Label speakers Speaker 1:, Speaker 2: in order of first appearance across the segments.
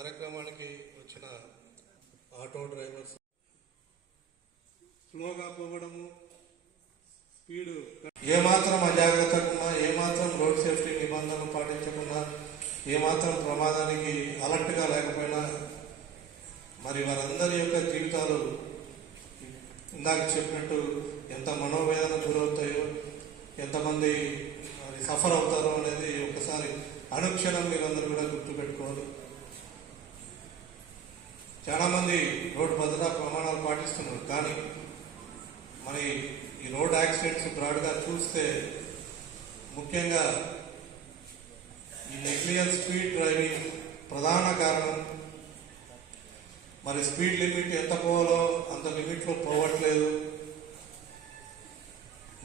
Speaker 1: కార్యక్రమానికి వచ్చిన auto drivers స్లోగా పోవడము స్పీడు ఏమాత్రం అజాగ్రత్తగా ఏమాత్రం రోడ్ సేఫ్టీ నిబంధనలు పాటించకుండా ఏమాత్రం ప్రమాదానికి అలర్ట్గా లేకపోయినా మరి వారందరి యొక్క జీవితాలు ఇందాక చెప్పినట్టు ఎంత మనోవేదన గురవుతాయో ఎంతమంది సఫర్ అవుతారో అనేది ఒకసారి అనుక్షణం మీరందరూ కూడా గుర్తుపెట్టుకోవాలి. చాలా మంది రోడ్డు భద్రతా ప్రమాణాలు పాటిస్తున్నారు కానీ మరి ఈ రోడ్ యాక్సిడెంట్స్ బ్రాడ్గా చూస్తే ముఖ్యంగా ఈ నెగ్లియల్ స్పీడ్ డ్రైవింగ్ ప్రధాన కారణం. మరి స్పీడ్ లిమిట్ ఎంత పోవాలో అంత లిమిట్లో పోవట్లేదు.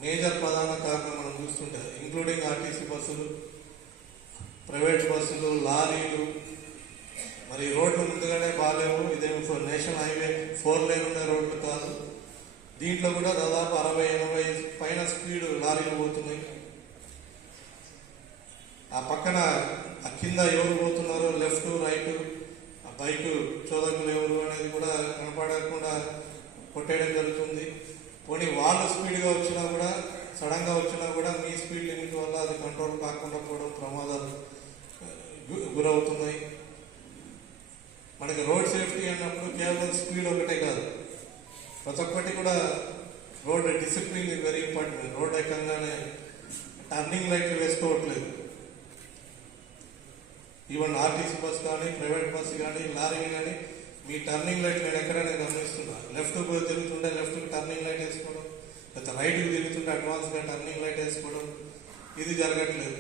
Speaker 1: మేజర్ ప్రధాన కారణం మనం చూస్తుంటే ఇంక్లూడింగ్ ఆర్టీసీ బస్సులు ప్రైవేట్ బస్సులు లారీలు మరి రోడ్లు ముందుగానే బాగాలేవు. ఇదేమి four national highway four lane ఉన్న రోడ్లు కాదు. దీంట్లో కూడా దాదాపు అరవై ఎనభై పైన స్పీడ్ లారీలు పోతున్నాయి. ఆ పక్కన ఆ కింద ఎవరు పోతున్నారో లెఫ్ట్ రైట్ ఆ బైక్ చోదకులు ఎవరు అనేది కూడా కనపడకుండా కొట్టేయడం జరుగుతుంది. పోనీ వాళ్ళు స్పీడ్గా వచ్చినా కూడా సడన్గా వచ్చినా కూడా మీ స్పీడ్ లిమిట్ వల్ల అది కంట్రోల్ కాకుండా పోవడం ప్రమాదాలు గురవుతున్నాయి. మనకి రోడ్ సేఫ్టీ అన్నప్పుడు కేవలం స్పీడ్ ఒకటే కాదు. ప్రతి ఒక్కటి కూడా road discipline very important road ఎక్కంగానే turning లైట్లు వేసుకోవట్లేదు. ఈవెన్ ఆర్టీసీ బస్ కానీ ప్రైవేట్ బస్ కానీ లారీ కానీ మీ టర్నింగ్ లైట్ నేను ఎక్కడైనా గమనిస్తున్నా. లెఫ్ట్ తిరుగుతుంటే లెఫ్ట్ టర్నింగ్ లైట్ వేసుకోవడం లేకపోతే రైట్కి తిరుగుతుంటే అడ్వాన్స్గా టర్నింగ్ లైట్ వేసుకోవడం ఇది జరగట్లేదు.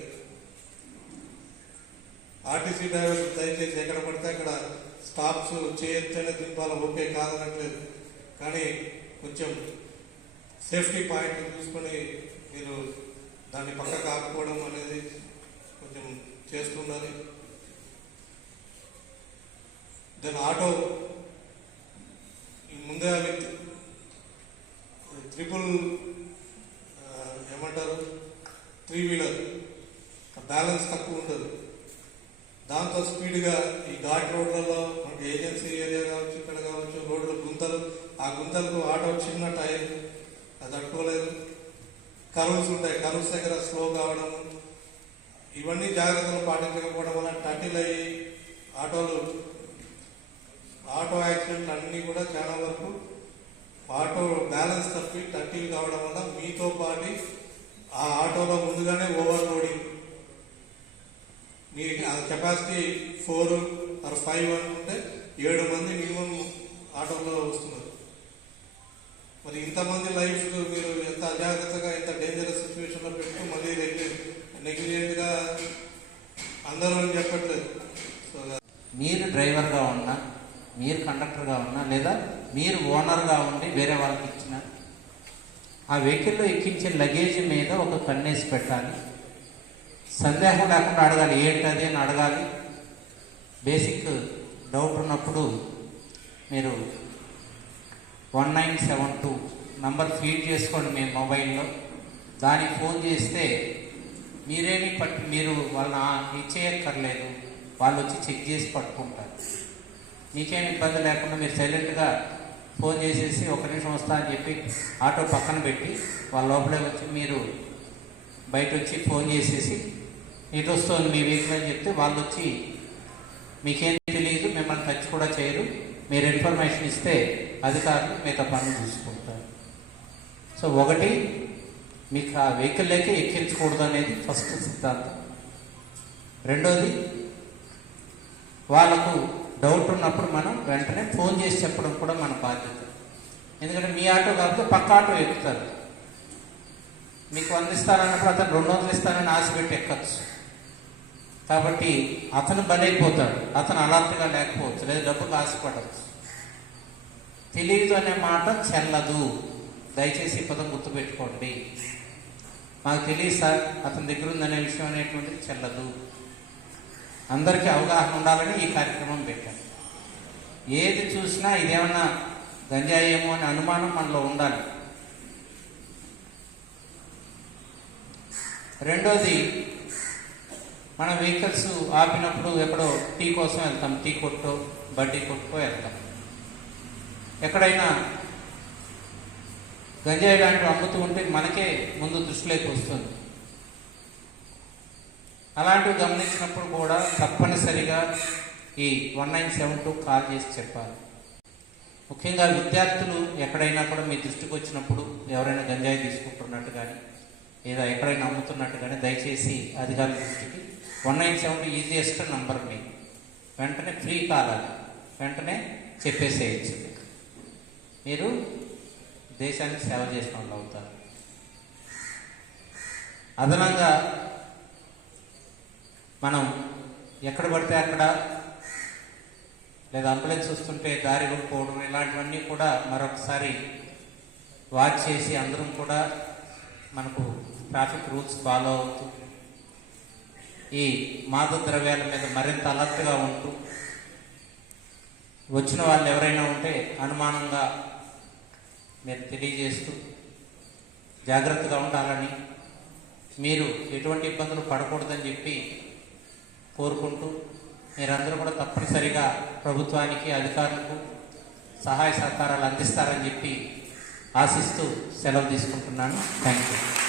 Speaker 1: ఆర్టీసీ డ్రైవర్ దయచేసి ఎక్కడ పడితే అక్కడ స్టాప్స్ చేయొచ్చనే దింపాలి ఓకే కాదనట్లేదు. కానీ కొంచెం సేఫ్టీ పాయింట్ చూసుకొని మీరు దాన్ని పక్కకు ఆపుకోవడం అనేది కొంచెం చేస్తుండాలి. దెన్ ఆటో ముందే అవి త్రిపుల్ ఏమంటారు? Three wheeler. బ్యాలెన్స్ తక్కువ ఉంటుంది దాంతో స్పీడ్గా ఈ ఘాట్ రోడ్లలో మనకి ఏజెన్సీ ఏరియా కావచ్చు ఇక్కడ కావచ్చు రోడ్ల గుంతలు ఆ గుంతలకు ఆటో చిన్న టైర్ అది తట్టుకోలేదు. కరువుస్ ఉంటాయి. కరువుస్ దగ్గర స్లో కావడం ఇవన్నీ జాగ్రత్తలు పాటించకపోవడం వల్ల టటిల్ అయ్యి ఆటోలు ఆటో యాక్సిడెంట్లు అన్నీ కూడా చాలా వరకు ఆటో బ్యాలెన్స్ తప్పి టర్టిల్ కావడం వల్ల మీతో పాటు ఆ ఆటోలో ముందుగానే over capacity four or five అనుకుంటే ఏడు మంది మినిమం ఆటోలో వస్తున్నారు. మరి ఇంతమంది లైఫ్ మీరు ఎంత అజాగ్రత్తగా ఎంత డేంజరస్ సిచ్యువేషన్లో పెట్టుకో మళ్ళీ నెగ్లిజెంట్గా అందరూ అని చెప్పట్లేదు. సో
Speaker 2: మీరు డ్రైవర్గా ఉన్నా మీరు కండక్టర్గా ఉన్నా లేదా మీరు ఓనర్గా ఉండి వేరే వాళ్ళకి ఇచ్చిన ఆ వెహికల్లో ఎక్కించే లగేజ్ మీద ఒక కన్నేసి పెట్టాలి. సందేహం లేకుండా అడగాలి. ఏంటది అని అడగాలి. బేసిక్ డౌట్ ఉన్నప్పుడు మీరు one nine seven two number feed చేసుకోండి మీ మొబైల్లో. దానికి ఫోన్ చేస్తే మీరేమి పట్టు మీరు వాళ్ళని ఇచ్చేయక్కర్లేదు. వాళ్ళు వచ్చి చెక్ చేసి పట్టుకుంటారు. మీకేం ఇబ్బంది లేకుండా మీరు సైలెంట్గా ఫోన్ చేసేసి ఒక నిమిషం వస్తా అని చెప్పి ఆటో పక్కన పెట్టి వాళ్ళ లోపలే వచ్చి మీరు బయట వచ్చి ఫోన్ చేసేసి ఇది వస్తుంది మీ వెహికల్ అని చెప్తే వాళ్ళు వచ్చి మీకేం తెలియదు మిమ్మల్ని టచ్ కూడా చేయరు. మీరు ఇన్ఫర్మేషన్ ఇస్తే అధికారులు మిగతా పనులు చూసుకుంటారు. సో ఒకటి మీకు ఆ వెహికల్లోకి ఎక్కించకూడదు అనేది ఫస్ట్ సిద్ధాంతం. రెండోది వాళ్ళకు డౌట్ ఉన్నప్పుడు మనం వెంటనే ఫోన్ చేసి చెప్పడం కూడా మన బాధ్యత. ఎందుకంటే మీ ఆటో కాకపోతే పక్క ఆటో ఎక్కుతారు. మీకు వంద ఇస్తానన్నప్పుడు అతను రెండు వందలు ఇస్తానని ఆశ పెట్టి ఎక్కచ్చు. కాబట్టి అతను బలైపోతాడు. అతను అలర్ట్గా లేకపోవచ్చు లేదా డబ్బుకు ఆశపడవచ్చు తెలియదు అనే మాట చెల్లదు. దయచేసి పదం గుర్తుపెట్టుకోండి. మాకు తెలియదు సార్ అతని దగ్గర ఉందనే విషయం అనేటువంటిది చెల్లదు. అందరికీ అవగాహన ఉండాలని ఈ కార్యక్రమం పెట్టాం. ఏది చూసినా ఇదేమన్నా గంజాయేమో అనే అనుమానం మనలో ఉండాలి. రెండోది మన వెహికల్స్ ఆపినప్పుడు ఎక్కడో టీ కోసం వెళ్తాం. టీ కొట్టో బడ్డీ కొట్టుకో వెళ్తాం. ఎక్కడైనా గంజాయి లాంటివి అమ్ముతూ ఉంటే మనకే ముందు దృష్టిలోకి వస్తుంది. అలాంటివి గమనించినప్పుడు కూడా తప్పనిసరిగా ఈ one nine seven two call చేసి చెప్పాలి. ముఖ్యంగా విద్యార్థులు ఎక్కడైనా కూడా మీ దృష్టికి వచ్చినప్పుడు ఎవరైనా గంజాయి తీసుకుంటున్నట్టు కానీ లేదా ఎక్కడైనా నమ్ముతున్నట్టు కానీ దయచేసి అధికారుల దృష్టికి one nine seven two easiest number మీ. వెంటనే ఫ్రీ కాల్ అది వెంటనే చెప్పేసేయచ్చు. మీరు దేశానికి సేవ చేసిన వాళ్ళు అవుతారు. అదనంగా మనం ఎక్కడ పడితే అక్కడ లేదా అంబులెన్స్ వస్తుంటే దారి కొనుక్కోవడం ఇలాంటివన్నీ కూడా మరొకసారి వాచ్ చేసి అందరం కూడా మనకు ట్రాఫిక్ రూల్స్ ఫాలో అవుతూ ఈ మాద ద్రవ్యాల మీద మరింత అలర్ట్గా ఉంటూ వచ్చిన వాళ్ళు ఎవరైనా ఉంటే అనుమానంగా మీరు తెలియజేస్తూ జాగ్రత్తగా ఉండాలని మీరు ఎటువంటి ఇబ్బందులు పడకూడదని చెప్పి కోరుకుంటూ మీరందరూ కూడా తప్పనిసరిగా ప్రభుత్వానికి అధికారులకు సహాయ సహకారాలు అందిస్తారని చెప్పి ఆశిస్తూ సెలవు తీసుకుంటున్నాను. Thank you